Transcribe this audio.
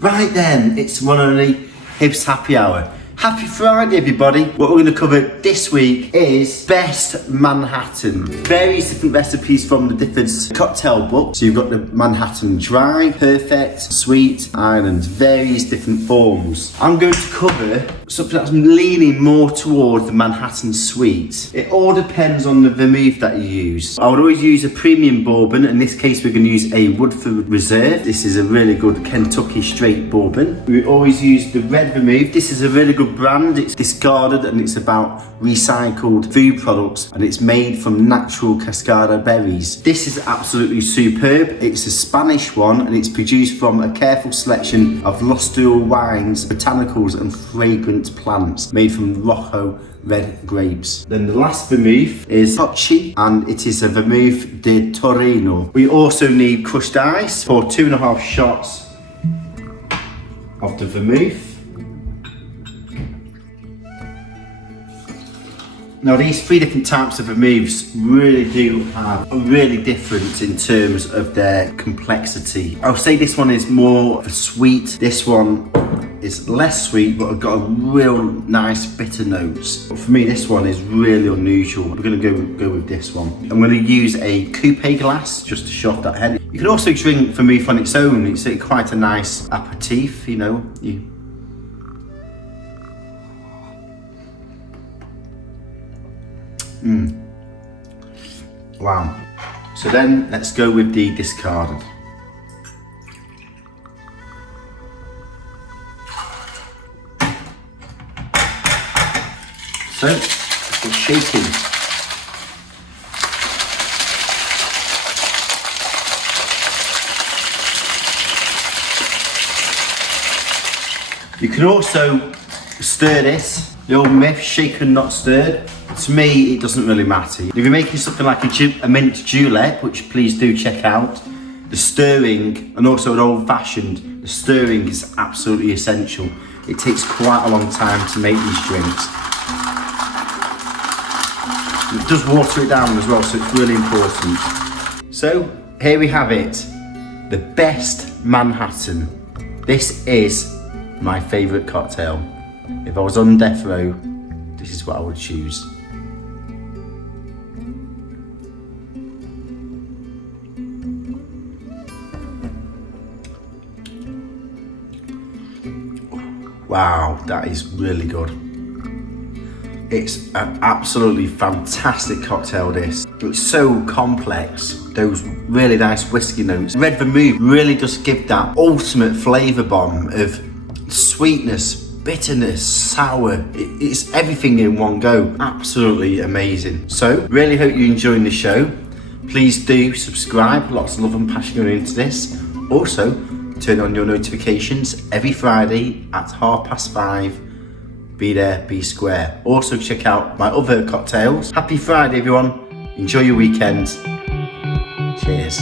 Right then, it's one and only Hibs Happy Hour. Happy Friday, everybody. What we're going to cover this week is Best Manhattan. Various different recipes from the Diffords cocktail book. So you've got the Manhattan Dry, Perfect, Sweet, Island, various different forms. I'm going to cover something that's leaning more towards the Manhattan Sweet. It all depends on the vermouth that you use. I would always use a premium bourbon. In this case, we're going to use a Woodford Reserve. This is a really good Kentucky straight bourbon. We always use the Red Vermouth. This is a really good brand. It's discarded and it's about recycled food products and it's made from natural cascada berries. This is absolutely superb. It's a Spanish one and it's produced from a careful selection of Lostero wines, botanicals and fragrant plants made from Rojo red grapes. Then the last vermouth is Hocci and it is a vermouth de Torino. We also need crushed ice for 2.5 shots of the vermouth. Now these 3 different types of vermouths really do have a really difference in terms of their complexity. I'll say this one is more of a sweet, this one is less sweet but I've got a real nice bitter notes. But for me this one is really unusual. We're going to go with this one. I'm going to use a coupe glass just to show off that head. You can also drink vermouth on its own. It's quite a nice aperitif, you know. Wow. So then let's go with the discarded. So it's shaking. You can also stir this. The old myth, shaken not stirred. To me, it doesn't really matter. If you're making something like a mint julep, which please do check out, the stirring, and also an old fashioned, the stirring is absolutely essential. It takes quite a long time to make these drinks. It does water it down as well, so it's really important. So, here we have it. The Best Manhattan. This is my favourite cocktail. If I was on death row, this is what I would choose. Wow, that is really good. It's an absolutely fantastic cocktail, this. It's so complex, those really nice whiskey notes. Red Vermouth really does give that ultimate flavour bomb of sweetness, bitterness, sour. It's everything in one go. Absolutely amazing. So, really hope you're enjoying the show. Please do subscribe. Lots of love and passion going into this. Also, turn on your notifications every Friday at 5:30. Be there, be square. Also check out my other cocktails. Happy Friday, everyone. Enjoy your weekend. Cheers.